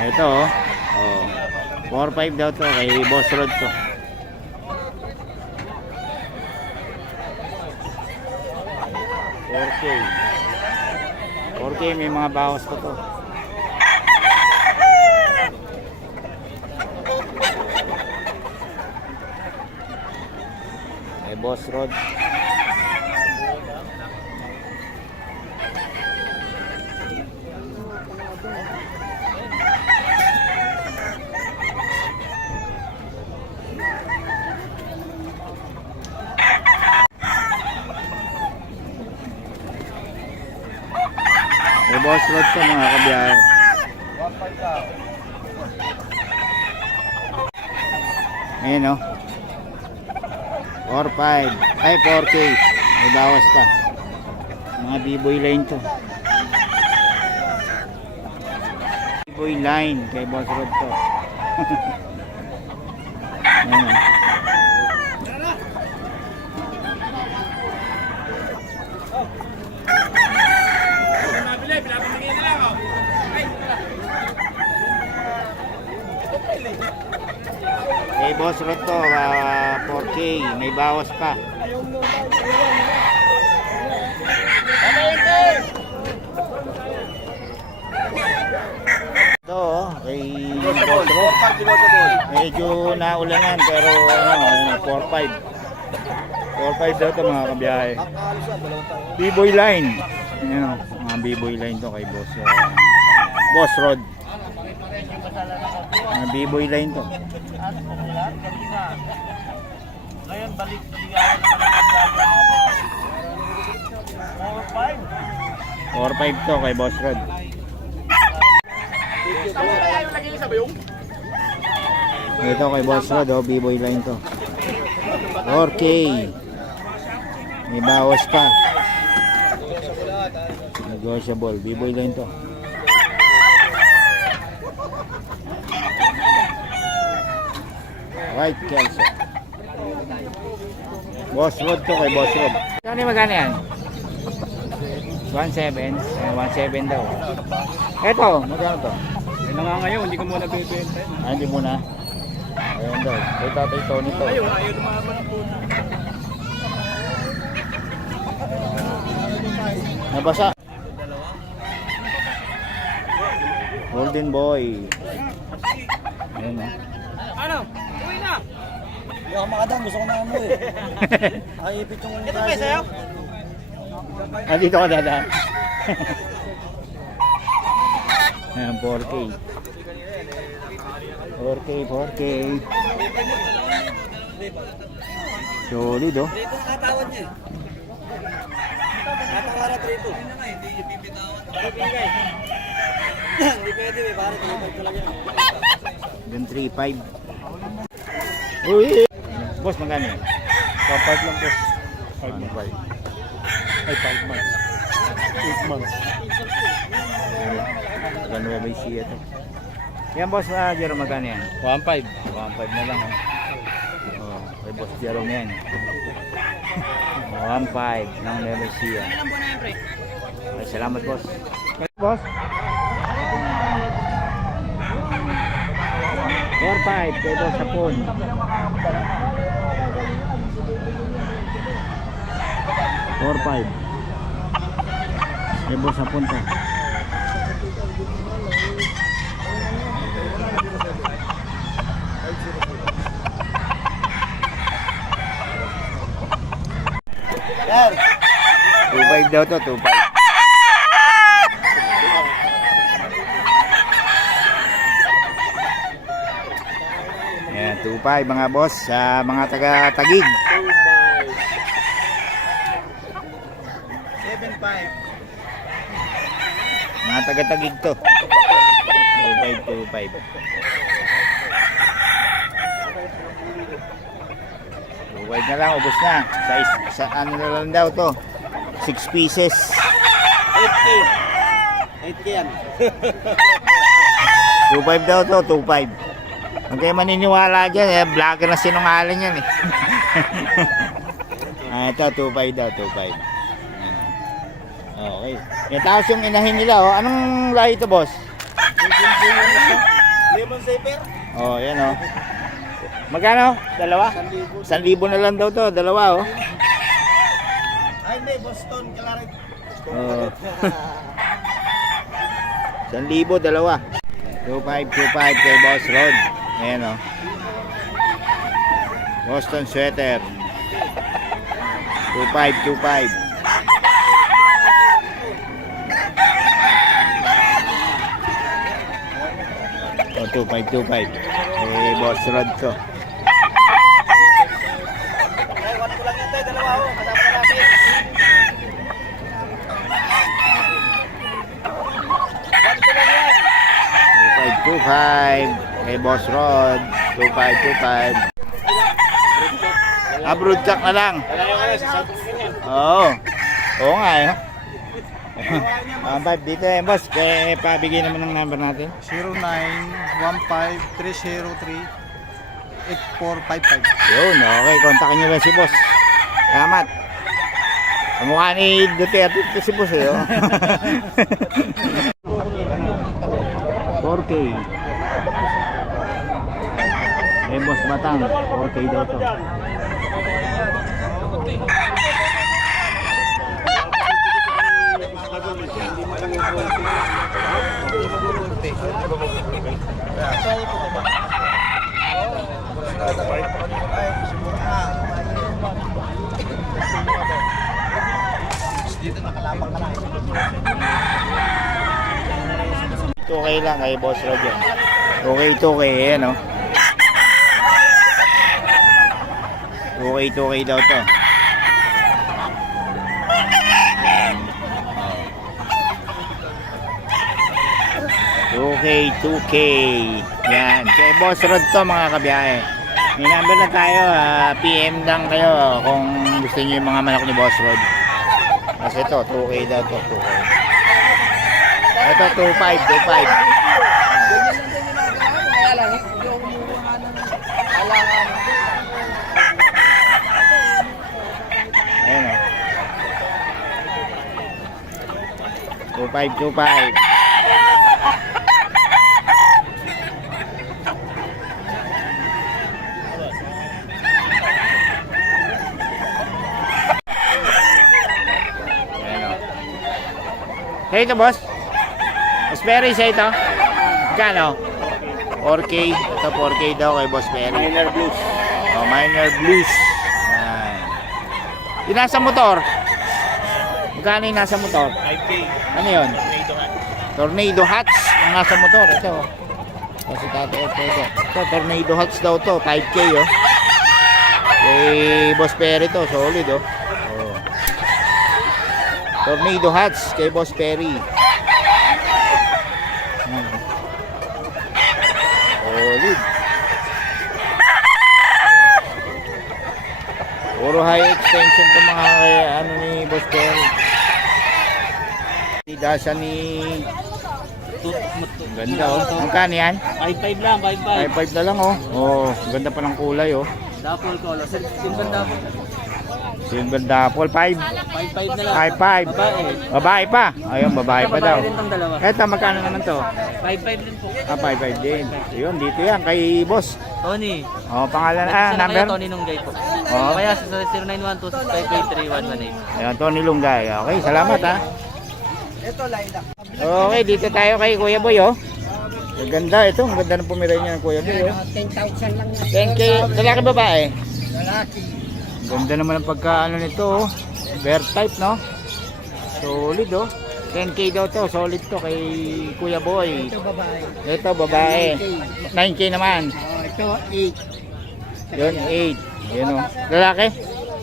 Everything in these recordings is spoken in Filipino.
Ito oh. Oh. 4-5 daw to kay Boss Rod to. $4K. 4K may mga bawas pa to. Kay Boss Rod. May Boss Rod to mga kabiyahe. Ayan o. 4-5. Ay 4K. May bawas pa. Mga B-boy line to. B-boy line kay Boss Rod to. Ayan o. Kay Boss Rod to, 4K, may bawas pa. Ito, kay Boss Rod. Medyo naulanan pero ano, 4-5. 4-5 daw ito mga kabiyahe. B-boy line. Ayan o, mga B-boy line to kay Boss Rod. Mga B-boy line to. Ngayon balik 4-5 to kay Boss Rod. Ito kay Boss Rod, oh, B-boy line to. 4K. May bawas pa. Negotiable, B-boy line to. White Kelso. Boss Rod to kay Boss Rod. Kano magkano yan? 1.7. 1.7 daw. Eto, magkano to? Yan na nga ngayon, hindi ko muna bibenta. Ah, hindi muna. Ayun daw. Kay Tatay Tony to. Ayaw lumaban ang puno. Nabasa. Golden Boy. Ayun o. Ano? Uwi na! Hindi ako makadang, gusto ko na ano eh. Ay, ipit yung... Ito ba sa'yo? Ah, dito ka dadaan. Ayan, 4K. 4K. Solid oh. Trito ang katawan niya eh. Napakara trito. Hindi niya pipitawan. Hindi pwede eh, para trito ko lang yan. Then 3.5. Uy! Boss, magkano yan? 5 lang boss. 5 Ay, 5 months. 8 months. Ganun ba siya to? Yan boss, Jerome, magkano yan? 1.5. 1.5 na lang. Oh, kay Boss Jerome yan. 1.5 ng Nevesia. Ay, salamat boss. Boss? 4.5 kay Boss Sapon. 4.5 kay Boss Sapon ka. Yan! 2.5 daw to, 2.5. Ayan, 2.5 mga boss sa mga taga-Tagig. 7.5. Mga taga-Tagig to. 2.5. 2.5 na lang, ubos na. Sa ano na lang daw to. 6 pieces. 8K. 8K yan. 2.5 daw to, 2.5. Huwag kayo maniniwala dyan, eh. Vlogger na sinungaling yan eh. Ah, ito, 2.5 daw, 2.5. Okay. Yung tapos yung inahin nila, oh. Anong lahi ito, boss? Lemon saver? Oh, yan oh. Magkano? Dalawa? 1,000 na lang daw to, dalawa oh. Ay, hindi. Boston, Claret. Oh. 1,000, dalawa. 2,525 kay Boss Rod. Ayan oh. Boston sweater. 2,525. Oh, 2,525. Eh, Boss Rod to. Ay, one ko lang yan tayo. Dalawa ako. Kasama na natin. 1 ko lang yan. 2,525 kay Boss Rod. 2,525. Abroad jack na lang. Oo. Oo nga eh. Dito eh boss, kaya pabigay naman ng number natin. 0915-303-8455. Yun, okay, kontakin nyo lang si boss. Salamat. Kamukha ni Duterte ito si boss eh. Oh. 4K. Eh boss Batang, 4K daw to. Okay lang kay Boss Rod yan. Okay ito kay ano. Okay ito kay daw to. Okay, 2K. Yan. Kay Boss Rod to mga kabiyahe. May number na tayo. PM lang kayo kung gusto niyo yung mga manok ni Boss Rod. Kasi ito, 2K daw to. 2K. Ito, 2,525. Kaya lang, hindi ako kumuha ng alangan. Ayan o. 2,525. Hey, ito boss. Boss Perry sa ito. Magkano? 4K. Ito 4K daw kay Boss Perry. Minor blues. Oh, minor blues. Yan. Yung nasa motor. Magkano yung nasa motor? 5K. Ano yun? Tornado hats. Ang nasa motor. Ito. Kasi tato. Ito, tornado hats daw to. 5K oh. Kay Boss Perry to. Solid oh. Oh. Tornado hats kay Boss Perry. Solid. Puro high extension to mga ano ni Boss Perry. Dasa ni ganda oh. Magkano yan? 5-5 lang, 5-5. 5.5 na lang oh. Oh, ganda pa ng kulay oh. Dapol color. Silver dapol. Silver dapple 5. 5-5 na lang. 5.5. Babae. Babae pa. Ayun, babae pa daw. Babae din tong dalawa. Eto, magkano naman to? 5-5 din po. 5.5 din. Ayun, dito yan kay boss. Tony. Oh, pangalan Number? number? Tony Nunggay po. Oh. Kaya sa 0912-653-3118. Ayun, Tony Lunggay. Okay, salamat ha. Ito, lilac. Okay, dito tayo kay Kuya Boy oh. Ang ganda ito, ang ganda ng pumiray niya ng Kuya Boy oh. 10,000 lang yan. 10K, lalaki babae. Lalaki. Ganda naman ang pagkaano nito oh. Bear type no. Solid oh. 10K daw to, solid to kay Kuya Boy. Ito babae. Ito babae. 9K naman. Oh, ito 8. Yun 8. Yun oh. Lalaki?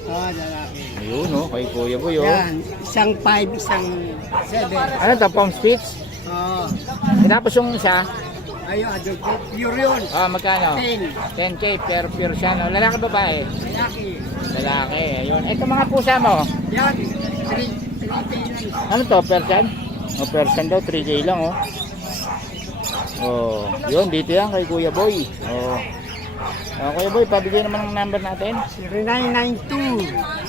Oh, lalaki. Ayun oh, kay Kuya Boy oh. Yan, isang 5, isang 7. Ano to, palm stitch? Oh, Tapos yung isa, ayun, adult. Pure yun. magkano? 10. 10K per pure siya no. Lalaki babae? Lalaki. Lalaki, ayun. Ito mga pusa mo. Yan, 3K lang. Ano to, Persian? O, Persian daw, 3K lang, oh. Oh, yun, dito yan kay Kuya Boy. Oh. Kuya Boy, pabigay naman ang number natin.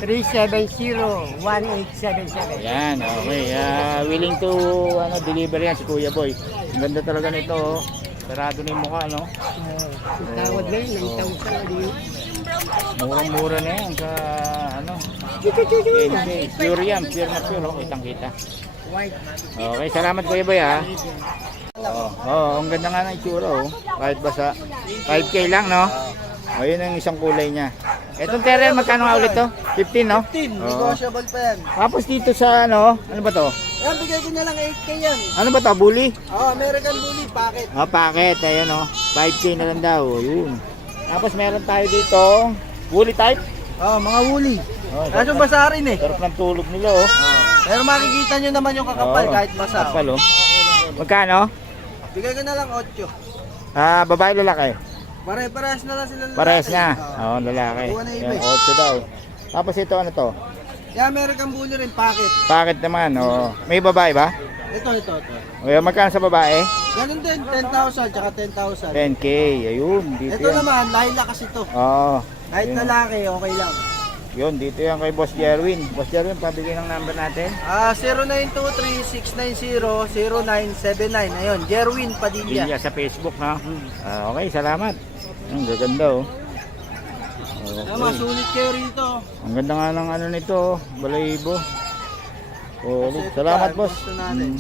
0992-370-1877. Yan, okay. Willing to deliver yan si Kuya Boy. Ang ganda talaga nito, oh. Sarado na yung mukha, no? Tawad na yun, ng tawad sa din. Murang-mura na yan sa ano. Okay, pure yan, pure na pure. Oh, kitang-kita. White. Okay, salamat Kuya Boy ha. Oh, ang ganda nga ng itsura oh. Kahit basa 5K lang no. Oh, yun ang isang kulay niya. Etong terrain magkano nga ulit to? 15 no? 15, Oo. negotiable pa yan. Tapos dito sa ano ba to? Yan, bigay ko na lang 8K yan. Ano ba to? Bully? American Bully, packet. Oh, packet. Ayan oh. 5K na lang daw. Yun. Tapos meron tayo dito bully type. Mga woolly. Oh, Kaso basa rin eh. sarap ng tulog nila oh. Pero makikita nyo naman yung kakapal Oo, kahit basa. kapal oh. Magkano? Bigay ko na lang 8. Babae lalaki? Pare-parehas na lang sila lalaki. Pares na. Oo. Oo, lalaki. Kuha na iba Yan, eh. 8 daw. Tapos ito ano to? Yan, American Bully rin, packet. Packet naman, oo. May babae ba? Ito. O yan, magkano sa babae? Ganun din, 10,000 tsaka 10,000. 10K, ayun, dito Ito yan. naman, lilac kasi ito. Oo. Kahit Ayun. lalaki, okay lang. Yun, dito yan kay Boss Jerwin. Boss Jerwin, pabigay ng number natin. 0923-690-0979. Ayun, Jerwin Padilla. Bilya sa Facebook, ha? Okay, salamat. Ang gaganda, oh. Tama, sulit kayo rito. Ang ganda nga ng ano nito, oh. Balahibo. Oh, Kasi ito salamat, pa, boss. gusto natin.